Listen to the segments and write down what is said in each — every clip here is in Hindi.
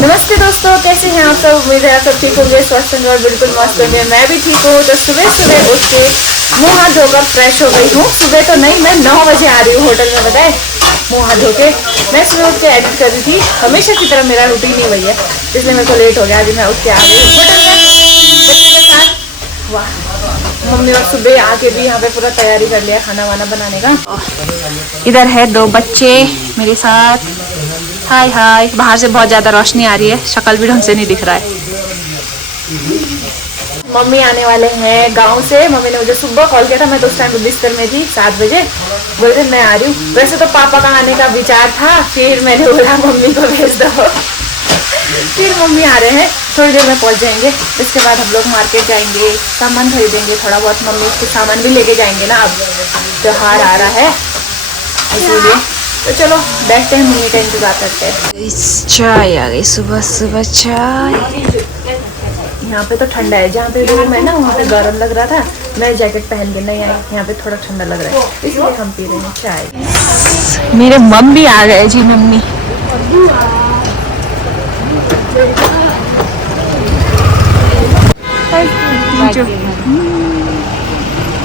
नमस्ते दोस्तों, कैसे हैं आप सब। उम्मीद है आप सब ठीक होंगे, स्वस्थ होंगे और बिल्कुल मस्त होंगे। मैं भी ठीक हूँ। तो सुबह सुबह उठ के मुँह हाथ धोकर फ्रेश हो गई हूँ। सुबह तो नहीं, मैं 9 बजे आ रही हूँ होटल में, बताए मुँह हाथ धो के। मैं सुबह उठ के एडिट कर रही थी, हमेशा की तरह मेरा रूटीन ही वही है, इसलिए मेरे को लेट हो गया। अभी मैं उठ के आ गई होटल में बच्चे के साथ। वाह, मम्मी और सुबह आके भी यहाँ पे पूरा तैयारी कर लिया खाना वाना बनाने का। इधर है 2 बच्चे मेरे साथ। हाय हाय। बाहर से बहुत ज़्यादा रोशनी आ रही है, शक्ल भी ढंग से नहीं दिख रहा है। मम्मी आने वाले हैं गांव से। मम्मी ने मुझे सुबह कॉल किया था, मैं तो उस टाइम बिस्तर में थी, 7 बजे। बोलते मैं आ रही हूँ। वैसे तो पापा का आने का विचार था, फिर मैंने बोला मम्मी को भेज दो। फिर मम्मी आ रहे हैं, थोड़ी देर में पहुँच जाएंगे। इसके बाद हम लोग मार्केट जाएंगे, सामान खरीदेंगे थोड़ा बहुत। मम्मी उसके सामान भी लेके जाएंगे ना, अब त्योहार आ रहा है इसीलिए। तो चलो बैठते हैं, मम्मी का इंतजार करते हैं। चाय आ गई, सुबह सुबह चाय। यहाँ पे तो ठंडा है, जहाँ पे रूम है ना वहाँ पे गर्म लग रहा था। मैं जैकेट पहन के नहीं आई, यहाँ पे थोड़ा ठंडा लग रहा है, इसलिए हम पी रहे हैं चाय। मेरे मम्मी आ गए जी, मम्मी।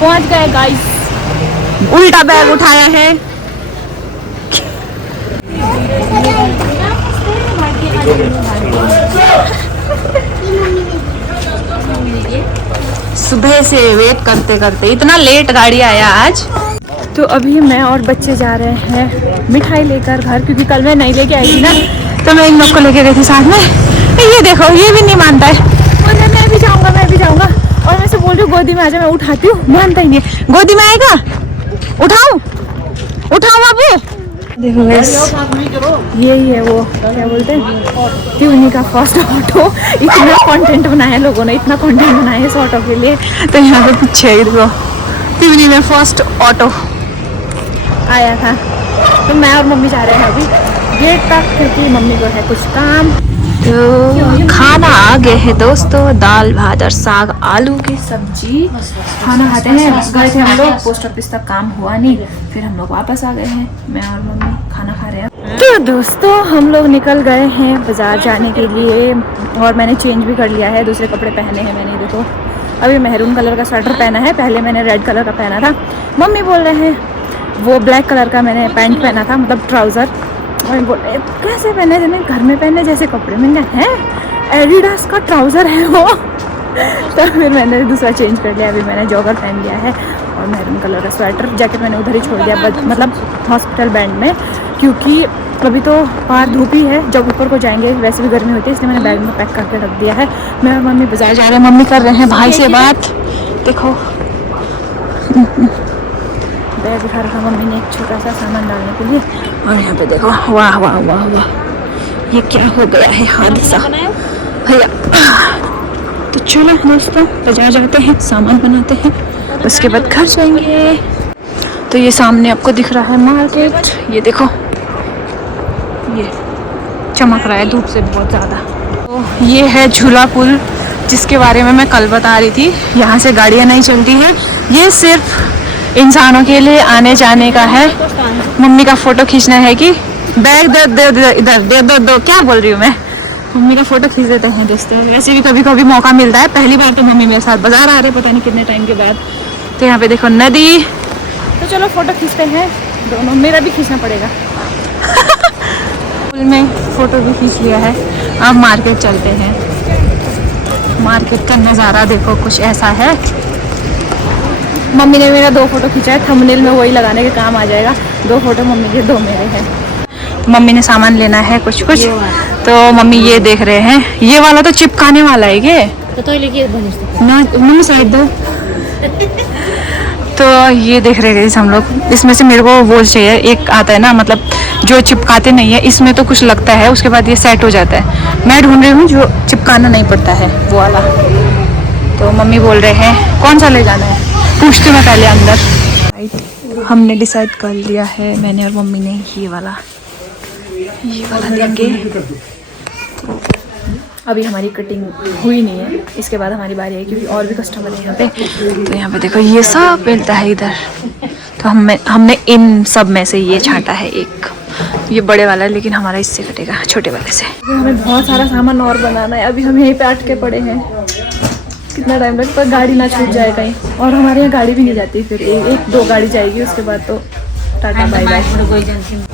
पहुँच गए गाइस। उल्टा बैग उठाया है। सुबह से वेट करते करते इतना लेट गाड़ी आया आज। तो अभी मैं और बच्चे जा रहे हैं मिठाई लेकर घर, क्योंकि कल मैं नहीं लेके आई थी ना, तो मैं इन लोग को लेके गई थी साथ में। ये देखो, ये भी नहीं मानता है, बोलता मैं भी जाऊंगा मैं भी जाऊंगा। और मैं से बोल रही हूँ गोदी में आ जा, मैं उठाती हूँ, मानता ही नहीं। गोदी में आएगा, उठाऊं उठाऊं बाबू। देखो गाइस, यही है वो क्या बोलते हैं, ट्यूनी का फर्स्ट ऑटो। इतना कंटेंट बनाया है लोगों ने, इतना कंटेंट बनाया है इस ऑटो के लिए। तो यहाँ पे पीछे ही देखो, ट्यूनी में फर्स्ट ऑटो आया था। तो मैं और मम्मी जा रहे हैं अभी गेट तक, क्योंकि मम्मी को है कुछ काम। तो खाना आ गए है दोस्तों, दाल भात और साग आलू की सब्जी। खाना खाते हैं। गए थे हम लोग पोस्ट ऑफिस तक, काम हुआ नहीं, फिर हम लोग वापस आ गए हैं। मैं और मम्मी खाना खा रहे हैं। तो दोस्तों हम लोग निकल गए हैं बाजार जाने के लिए, और मैंने चेंज भी कर लिया है, दूसरे कपड़े पहने हैं मैंने। देखो अभी मैरून कलर का स्वेटर पहना है, पहले मैंने रेड कलर का पहना था। मम्मी बोल रहे हैं वो ब्लैक कलर का मैंने पैंट पहना था, मतलब ट्राउज़र। और बोल रहे कैसे पहने थे, घर में पहने जैसे कपड़े। मैंने हैं एडिडास का ट्राउज़र है वो। तो फिर मैंने दूसरा चेंज कर लिया। अभी मैंने जॉगर पहन लिया है और मैरून कलर का स्वेटर। जैकेट मैंने उधर ही छोड़ दिया, मतलब हॉस्पिटल बैंड में, क्योंकि अभी तो बाहर धूप ही है। जब ऊपर को जाएंगे वैसे भी गर्मी होती है, इसलिए मैंने बैग में पैक करके रख दिया है। मैं और मम्मी बाजार जा रहे हैं। मम्मी कर रहे हैं भाई से बात। देखो बैग उठा रखा मम्मी ने एक छोटा सा सामान डालने के लिए। और यहाँ पे देखो, वाह वाह वाह वाह, ये क्या हो गया है हादसा भैया। तो चलो दोस्तों बाजार जाते हैं, सामान बनाते हैं, उसके बाद घर जाएंगे। तो ये सामने आपको दिख रहा है मार्केट, ये देखो ये चमक रहा है धूप से बहुत ज़्यादा। तो ये है झूला पुल, जिसके बारे में मैं कल बता रही थी। यहाँ से गाड़ियाँ नहीं चलती हैं, ये सिर्फ इंसानों के लिए आने जाने का है। मम्मी का फ़ोटो खींचना है कि बैग दे इधर दे दो, क्या बोल रही हूँ मैं। मम्मी का फ़ोटो खींच देते हैं दोस्तों। वैसे भी कभी कभी मौका मिलता है। पहली बार तो मम्मी मेरे साथ बाजार आ रहे, पता नहीं कितने टाइम के बाद। तो यहाँ पे देखो नदी। तो चलो फ़ोटो खींचते हैं दोनों, मेरा भी खींचना पड़ेगा। पुल में फ़ोटो भी खींच लिया है। अब मार्केट चलते हैं। मार्केट का नज़ारा देखो कुछ ऐसा है। मम्मी ने मेरा 2 फ़ोटो खींचा है, थंबनेल में वही लगाने के काम आ जाएगा। 2 फ़ोटो मम्मी के, 2 मेरे हैं। मम्मी ने सामान लेना है कुछ कुछ, तो मम्मी ये देख रहे हैं। ये वाला तो चिपकाने वाला है ये ना, मम्मी साइड दो। तो ये देख रहे हैं हम लोग। इसमें से मेरे को वो चाहिए, एक आता है ना, मतलब जो चिपकाते नहीं है, इसमें तो कुछ लगता है, उसके बाद ये सेट हो जाता है। मैं ढूंढ रही हूँ जो चिपकाना नहीं पड़ता है वो वाला। तो मम्मी बोल रहे हैं कौन सा ले जाना है, पूछती मैं पहले अंदर। हमने डिसाइड कर लिया है, मैंने और मम्मी ने, ये वाला लेंगे। तो अभी हमारी कटिंग हुई नहीं है, इसके बाद हमारी बारी है, क्योंकि और भी कस्टमर है यहाँ पे। तो यहाँ पे देखो ये सब मिलता है इधर। तो हमने इन सब में से ये छांटा है एक। ये बड़े वाला है लेकिन हमारा इससे कटेगा, छोटे वाले से। हमें बहुत सारा सामान और बनाना है। अभी हम यहीं पे अटके पड़े हैं, कितना टाइम लगता है, गाड़ी ना छूट जाए कहीं। और हमारे यहाँ गाड़ी भी नहीं जाती, फिर एक दो गाड़ी जाएगी, उसके बाद तो टाटा बाय बाय।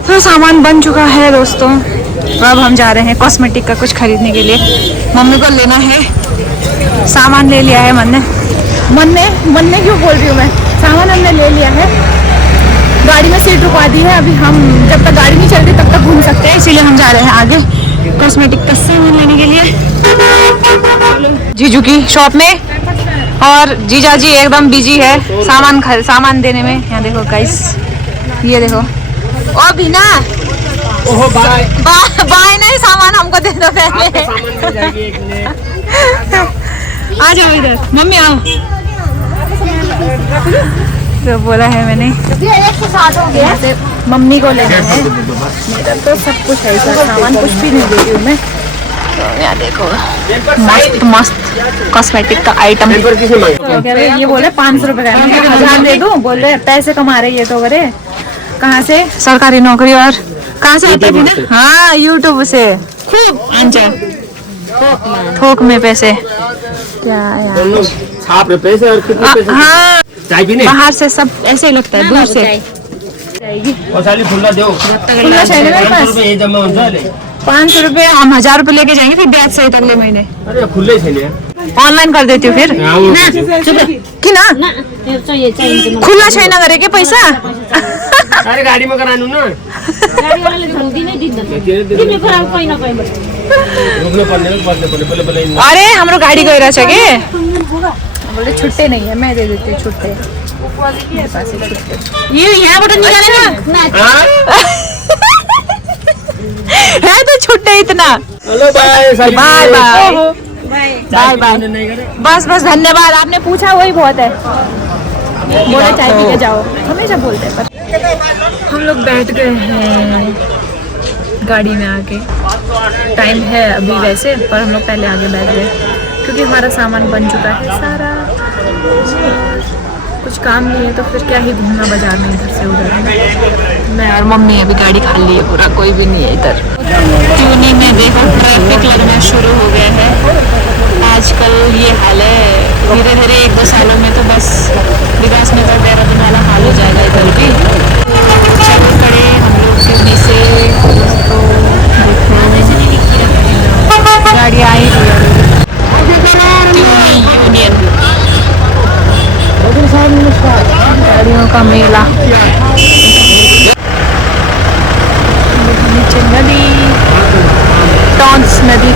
तो सामान बन चुका है दोस्तों, तो अब हम जा रहे हैं कॉस्मेटिक का कुछ खरीदने के लिए। मम्मी को लेना है, सामान ले लिया है मन ने क्यों बोल रही हूँ मैं, सामान हमने ले लिया है, गाड़ी में सीट रुकवा दी है। अभी हम जब तक गाड़ी नहीं चलती तब तक घूम सकते हैं, इसीलिए हम जा रहे हैं आगे कॉस्मेटिक का सामान लेने के लिए जीजू की शॉप में। और जीजा जी एकदम बिजी है सामान देने में। यहाँ देखो गाइस, ये देखो। ओ बिना बाय नहीं, सामान हमको दे दो पहले। आ जाओ इधर, मम्मी आओ। तो बोला है मैंने मम्मी को लेना है, मेरा तो सब कुछ है, इसका सामान कुछ भी नहीं दे रही हूँ मैं। तो यहाँ देखो मस्त मस्त कॉस्मेटिक का आइटम। तो कह रहे ये बोले 500 रुपए का, 1000 दे दूँ, बोल रहे पैसे कमा रहे ये तो करे, कहाँ से सरकारी नौकरी और कहाँ से आते भी ना। हाँ यूट्यूब से खूब थोक में पैसे, क्या यार छाप रहे पैसे और कितने पैसे। हाँ चाय पीने बाहर से सब ऐसे ही लगता है, दूर से जाएगी। और साली खुला दो, खुला चाहिए मेरे पास। ये जमा होता है 500 रुपए, हम 1000 रुपए लेके जाएंगे फिर ब्याज सहित अगले महीने। अरे खुले चाहिए, ऑनलाइन कर देती हूँ फिर कि ना, खुला चाहिए ना करे के पैसा। अरे गाड़ी में करानू ना, अरे हमरो गाड़ी गए रहे बोले छुट्टे नहीं है, मैं दे देती हूँ छुट्टे, ये यहाँ बटन निकाले ना है तो छुट्टे इतना। Hello bye bye bye bye bye, बस बस धन्यवाद, आपने पूछा वही बहुत है। बोले चाय पी के जाओ, हमेशा बोलते हैं। पर हम लोग बैठ गए हैं गाड़ी में आके, टाइम है अभी वैसे, पर हम लोग पहले आगे बैठ गए क्योंकि हमारा सामान बन चुका है सारा, कुछ काम नहीं है तो फिर क्या ही घूमना बाजार में इधर से उधर। मैं और मम्मी अभी गाड़ी खाली है पूरा, कोई भी नहीं है इधर। ट्यूनिंग में देखो ट्रैफिक लगना शुरू हो गया है आजकल, ये हाल है। धीरे धीरे 1-2 सालों में तो बस विकास नगर देहरादून वाला हाल हो जाएगा इधर भी। चलो खड़े हम लोग सिडनी से, गाड़ी आई यूनियन, गाड़ियों का मेला। नीचे नदी, टॉन्स नदी।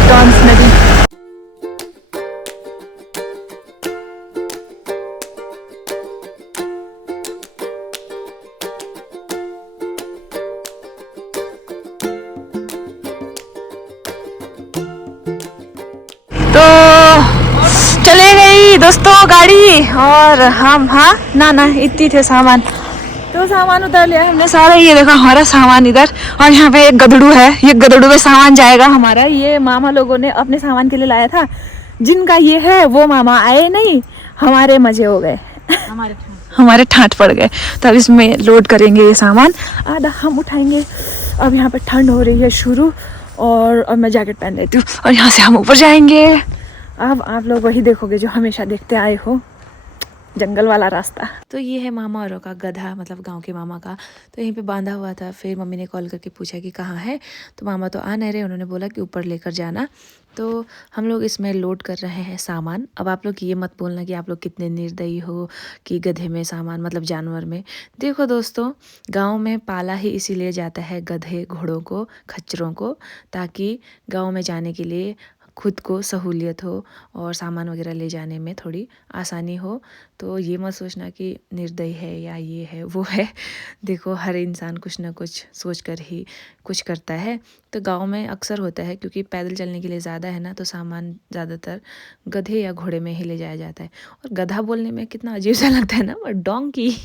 तो चले गई दोस्तों गाड़ी, और हम ना इतनी थे सामान, तो सामान उतार लिया हमने सारा। ये देखो हमारा सामान इधर, और यहाँ पे एक गधड़ू है, ये गधड़ू में सामान जाएगा हमारा। ये मामा लोगों ने अपने सामान के लिए लाया था, जिनका ये है वो मामा आए नहीं, हमारे मजे हो गए, हमारे ठाट पड़ गए। तो अब इसमें लोड करेंगे ये सामान, आधा हम उठाएंगे। अब यहाँ पे ठंड हो रही है शुरू, और अब मैं जैकेट पहन लेती हूँ, और यहाँ से हम ऊपर जाएंगे। अब आप लोग वही देखोगे जो हमेशा देखते आए हो, जंगल वाला रास्ता। तो ये है मामा औरों का गधा, मतलब गांव के मामा का, तो यहीं पे बांधा हुआ था। फिर मम्मी ने कॉल करके पूछा कि कहाँ है, तो मामा तो आ नहीं रहे, उन्होंने बोला कि ऊपर लेकर जाना। तो हम लोग इसमें लोड कर रहे हैं सामान। अब आप लोग ये मत बोलना कि आप लोग कितने निर्दयी हो कि गधे में सामान, मतलब जानवर में। देखो दोस्तों, गांव में पाला ही इसीलिए जाता है गधे घोड़ों को, खच्चरों को, ताकि गांव में जाने के लिए खुद को सहूलियत हो और सामान वगैरह ले जाने में थोड़ी आसानी हो। तो ये मत सोचना कि निर्दयी है या ये है वो है। देखो हर इंसान कुछ ना कुछ सोच कर ही कुछ करता है। तो गांव में अक्सर होता है, क्योंकि पैदल चलने के लिए ज़्यादा है ना, तो सामान ज़्यादातर गधे या घोड़े में ही ले जाया जाता है। और गधा बोलने में कितना अजीब सा लगता है ना, बट डोंकी।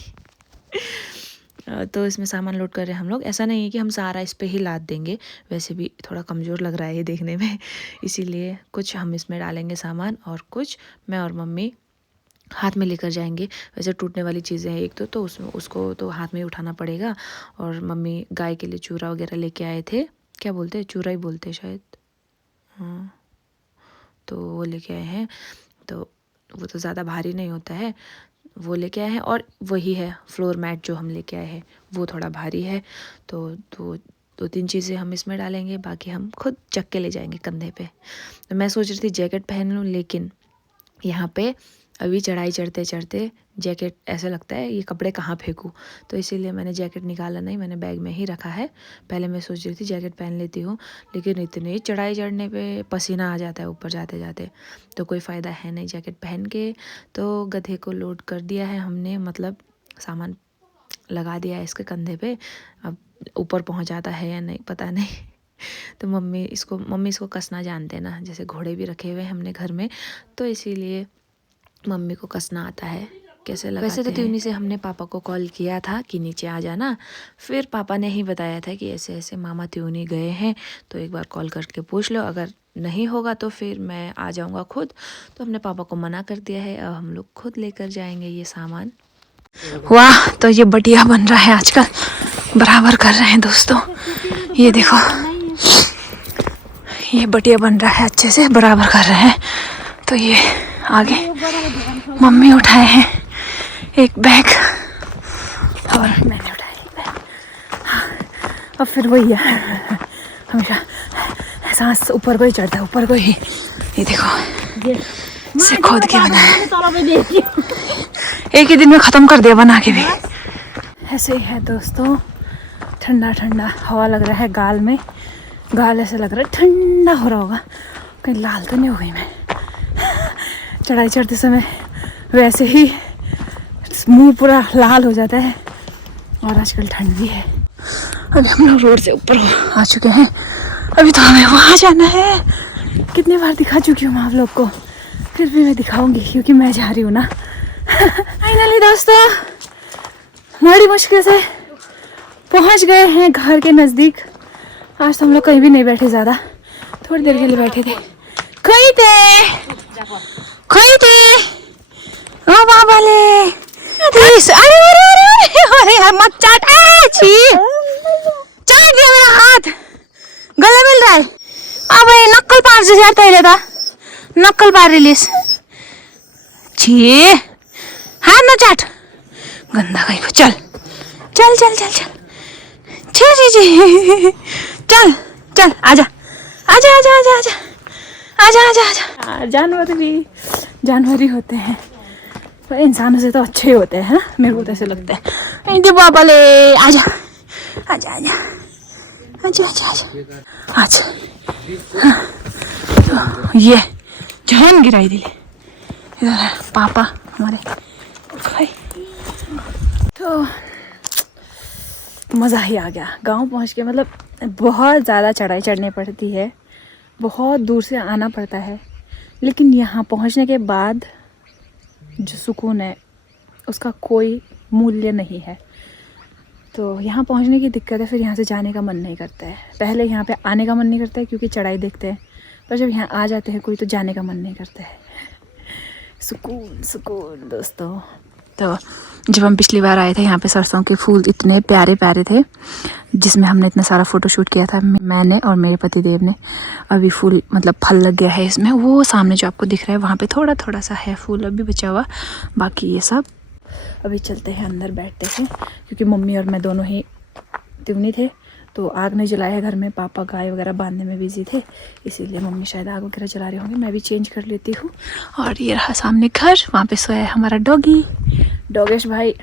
तो इसमें सामान लोड कर रहे हैं हम लोग। ऐसा नहीं है कि हम सारा इस पे ही लाद देंगे, वैसे भी थोड़ा कमज़ोर लग रहा है ये देखने में, इसीलिए कुछ हम इसमें डालेंगे सामान और कुछ मैं और मम्मी हाथ में लेकर जाएंगे। वैसे टूटने वाली चीज़ें हैं एक तो उसको तो हाथ में ही उठाना पड़ेगा। और मम्मी गाय के लिए चूरा वगैरह लेके आए थे, क्या बोलते हैं, चूरा ही बोलते हैं शायद, हाँ, तो वो लेके आए हैं। तो वो तो ज़्यादा भारी नहीं होता है, वो लेके आए हैं। और वही है फ्लोर मैट जो हम लेके आए हैं, वो थोड़ा भारी है। तो दो तीन चीज़ें हम इसमें डालेंगे, बाकी हम खुद चक के ले जाएंगे कंधे पे। तो मैं सोच रही थी जैकेट पहन लूँ, लेकिन यहाँ पे अभी चढ़ाई चढ़ते चढ़ते जैकेट ऐसा लगता है ये कपड़े कहाँ फेंकूँ, तो इसीलिए मैंने जैकेट निकाला नहीं, मैंने बैग में ही रखा है। पहले मैं सोच रही थी जैकेट पहन लेती हूँ, लेकिन इतनी चढ़ाई चढ़ने पे पसीना आ जाता है ऊपर जाते जाते, तो कोई फ़ायदा है नहीं जैकेट पहन के। तो गधे को लोड कर दिया है हमने, मतलब सामान लगा दिया है इसके कंधे पे। अब ऊपर पहुँचाता है या नहीं पता नहीं। तो मम्मी इसको कसना जानते हैं ना, जैसे घोड़े भी रखे हुए हैं हमने घर में, तो इसीलिए मम्मी को कसना आता है कैसे लगाते हैं। वैसे तो ट्यूनी से हमने पापा को कॉल किया था कि नीचे आ जाना, फिर पापा ने ही बताया था कि ऐसे ऐसे मामा ट्यूनी गए हैं, तो एक बार कॉल करके पूछ लो, अगर नहीं होगा तो फिर मैं आ जाऊंगा खुद। तो हमने पापा को मना कर दिया है, अब हम लोग खुद लेकर जाएंगे ये सामान। वाह, तो ये बढ़िया बन रहा है आजकल, बराबर कर रहे हैं दोस्तों, ये देखो ये बढ़िया बन रहा है, अच्छे से बराबर कर रहे हैं। तो ये आगे मम्मी उठाए हैं एक बैग और मैंने उठाया एक बैग। हाँ, अब फिर वही है हमेशा सांस ऊपर को ही चढ़ता है, ऊपर को ही। ये देखो इसे खोद के बनाया, एक ही दिन में ख़त्म कर दिया बना के भी। ऐसे ही है दोस्तों, ठंडा ठंडा हवा लग रहा है गाल में, गाल ऐसे लग रहा है ठंडा हो रहा होगा, कहीं लाल तो नहीं हो गई मैं चढ़ाई चढ़ते समय। वैसे ही मुंह पूरा लाल हो जाता है, और आजकल ठंड भी है। अभी हम लोग रोड से ऊपर आ चुके हैं, अभी तो हमें वहाँ जाना है। कितने बार दिखा चुकी हूँ मैं आप लोग को, फिर भी मैं दिखाऊंगी क्योंकि मैं जा रही हूँ ना। फाइनली दोस्तों बड़ी मुश्किल से पहुँच गए हैं घर के नज़दीक। आज तो हम लोग कहीं भी नहीं बैठे, ज़्यादा थोड़ी देर के लिए बैठे थे। खोई थे ओ बाबा ले, अरे अरे अरे अरे अरे मत चाट, चाट दिया मेरा हाथ, गले मिल रहा है। अब ये नक्कल पार से जाता है, लेता नक्कल पार रिलीज, छी हाथ ना चाट, गंदा कहीं को। चल चल चल चल चल छी छी छी, चल चल आजा आजा आजा आजा आजा आजा आजा आजा। जानवर ही होते हैं, पर इंसानों से तो अच्छे ही होते हैं ना, मेरे को तो ऐसे लगता है। इंदी बाबा ले आजा आजा आजा आजा आजा आजा। हाँ, ये जान गिराई दिले, इधर है पापा हमारे भाई। तो मज़ा ही आ गया गांव पहुंच के, मतलब बहुत ज़्यादा चढ़ाई चढ़नी पड़ती है, बहुत दूर से आना पड़ता है, लेकिन यहाँ पहुँचने के बाद जो सुकून है उसका कोई मूल्य नहीं है। तो यहाँ पहुँचने की दिक्कत है, फिर यहाँ से जाने का मन नहीं करता है। पहले यहाँ पे आने का मन नहीं करता है क्योंकि चढ़ाई देखते हैं, पर जब यहाँ आ जाते हैं कोई तो जाने का मन नहीं करता है। सुकून सुकून दोस्तों। तो जब हम पिछली बार आए थे यहाँ पे सरसों के फूल इतने प्यारे प्यारे थे, जिसमें हमने इतना सारा फ़ोटो शूट किया था मैंने और मेरे पति देव ने। अभी फूल मतलब फल लग गया है इसमें, वो सामने जो आपको दिख रहा है वहाँ पे थोड़ा थोड़ा सा है फूल अभी बचा हुआ, बाकी ये सब। अभी चलते हैं अंदर बैठते हैं, क्योंकि मम्मी और मैं दोनों ही त्योनी थे, तो आग नहीं जलाया है घर में, पापा गाय वगैरह बांधने में बिजी थे, इसीलिए मम्मी शायद आग वगैरह जला रहे होंगे। मैं भी चेंज कर लेती हूँ। और ये रहा सामने घर, वहाँ पे सोया है हमारा डॉगी, डॉगेश भाई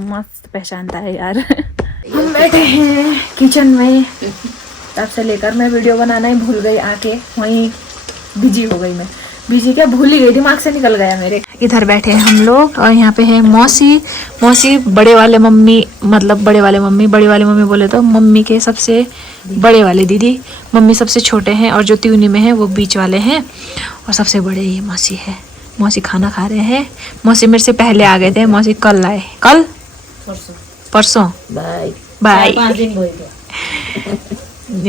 मस्त पहचानता है यार। हम बैठे हैं किचन में, तब से लेकर मैं वीडियो बनाना ही भूल गई, आके वहीं बिजी हो गई। मैं बिजी क्या, भूल ही गई, दिमाग से निकल गया मेरे। इधर बैठे हैं हम लोग, और यहाँ पे है मौसी बड़े वाले मम्मी, मतलब बड़े वाले मम्मी बोले तो मम्मी के सबसे बड़े वाले दीदी, मम्मी सबसे छोटे हैं, और जो त्यूनी में है वो बीच वाले हैं, और सबसे बड़े ये मौसी है। मौसी खाना खा रहे हैं। मौसी मेरे से पहले आ गए थे, मौसी कल आए, कल परसों बाय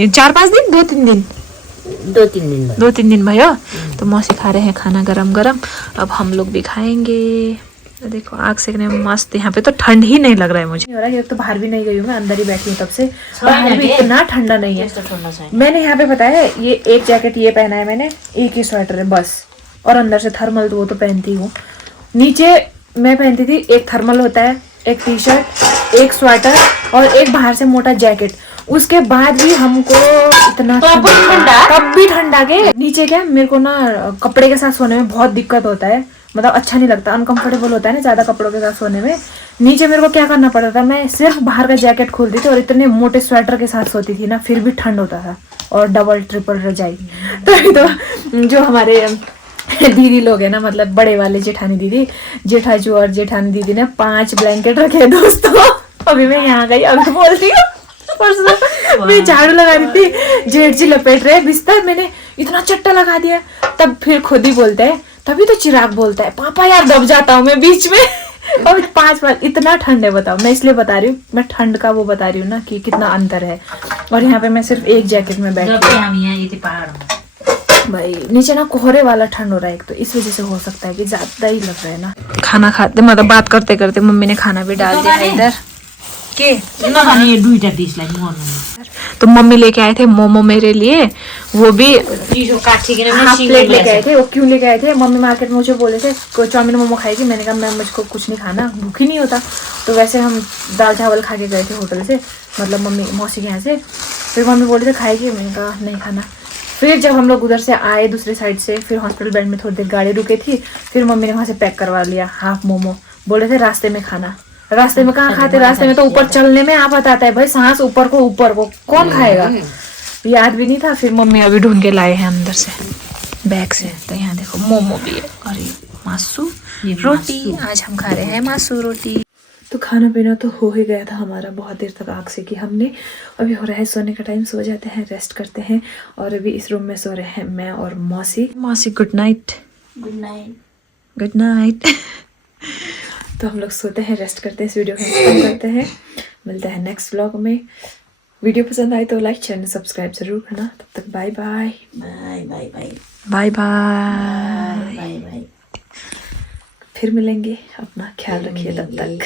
4-5 दिन 2-3 दिन 2-3 दिन भयो। तो मौसी खा रहे हैं खाना गरम गरम। अब हम लोग भी खाएंगे। देखो आग सेकने में मस्त। यहाँ पे तो ठंड ही नहीं लग रहा है मुझे। हो रहा है तो बाहर भी नहीं गई हूँ मैं, अंदर ही बैठी हूँ तब से। बाहर भी इतना ठंडा नहीं है। मैंने यहाँ पे बताया ये एक जैकेट ये पहना है मैंने, एक ही स्वेटर है बस, और अंदर से थर्मल तो वो तो पहनती हूँ। नीचे मैं पहनती थी एक थर्मल होता है, एक टी शर्ट, एक स्वेटर और एक बाहर से मोटा जैकेट। उसके बाद भी हमको इतना ठंडा, तब भी ठंडा के नीचे क्या मेरे को ना कपड़े के साथ सोने में बहुत दिक्कत होता है, मतलब अच्छा नहीं लगता, अनकंफर्टेबल होता है ना ज्यादा कपड़ों के साथ सोने में। नीचे मेरे को क्या करना पड़ता था, मैं सिर्फ बाहर का जैकेट खोलती थी और इतने मोटे स्वेटर के साथ सोती थी ना, फिर भी ठंड होता था। और डबल ट्रिपल रजाई। तो जो हमारे दीदी लोग है ना, मतलब बड़े वाले जेठानी दीदी, जेठाजू और जेठानी दीदी ने 5 ब्लैंकेट रखे दोस्तों। अभी मैं यहाँ गई, अभी बोलती हूँ परसों मैं झाड़ू लगा रही थी, जेठ जी लपेट रहे बिस्तर, मैंने इतना चट्टा लगा दिया। तब फिर खुद ही बोलते हैं, तभी तो चिराग बोलता है पापा यार दब जाता हूँ मैं बीच में। और 5 बार इतना ठंड है, बताओ। मैं इसलिए बता रही हूँ, मैं ठंड का वो बता रही हूँ ना कि कितना अंतर है। और यहाँ पे मैं सिर्फ एक जैकेट में बैठी हूँ भाई। नीचे ना कोहरे वाला ठंड हो रहा है एक, तो इस वजह से हो सकता है कि ज्यादा ही लग रहा है ना। खाना खाते मतलब बात करते करते मम्मी ने खाना भी डाल दिया है इधर के। तो मम्मी लेके आए थे मोमो मेरे लिए, वो भी हाफ प्लेट लेके आए थे। वो क्यों लेके आए थे, मम्मी मार्केट में मुझे बोले थे चाउमीन मोमो खाएगी। मैंने कहा मैं मुझको कुछ नहीं खाना, भूख ही नहीं होता। तो वैसे हम दाल चावल खा के गए थे होटल से, मतलब मम्मी मौसी के यहाँ से। फिर मम्मी बोले थे खाएगी, मैंने कहा नहीं खाना। फिर जब हम लोग उधर से आए दूसरे साइड से, फिर हॉस्पिटल बेड में थोड़ी देर गाड़ी रुकी थी, फिर मम्मी ने वहाँ से पैक करवा लिया हाफ मोमो। बोले थे रास्ते में खाना। रास्ते में कहाँ खाते, रास्ते में तो ऊपर चलने में आप आता है भाई, सांस ऊपर को कौन खाएगा, याद भी नहीं था। फिर मम्मी अभी ढूंढ के लाए हैं अंदर से बैग से। तो यहाँ देखो मोमो भी है और ये मासू रोटी। आज हम खा रहे हैं मासू रोटी। तो खाना पीना तो हो ही गया था हमारा बहुत देर तक आग से कि हमने। अभी हो रहा है सोने का टाइम, सो जाते हैं, रेस्ट करते हैं। और अभी इस रूम में सो रहे हैं मैं और मौसी। मौसी good night. Good night. Good night. तो हम लोग सोते हैं, रेस्ट करते हैं, इस वीडियो को खत्म करते हैं। मिलते हैं नेक्स्ट व्लॉग में। वीडियो पसंद आए तो लाइक चैनल सब्सक्राइब जरूर करना। तब तक bye bye bye bye bye bye bye bye bye. फिर मिलेंगे, अपना ख्याल रखिए तब तक।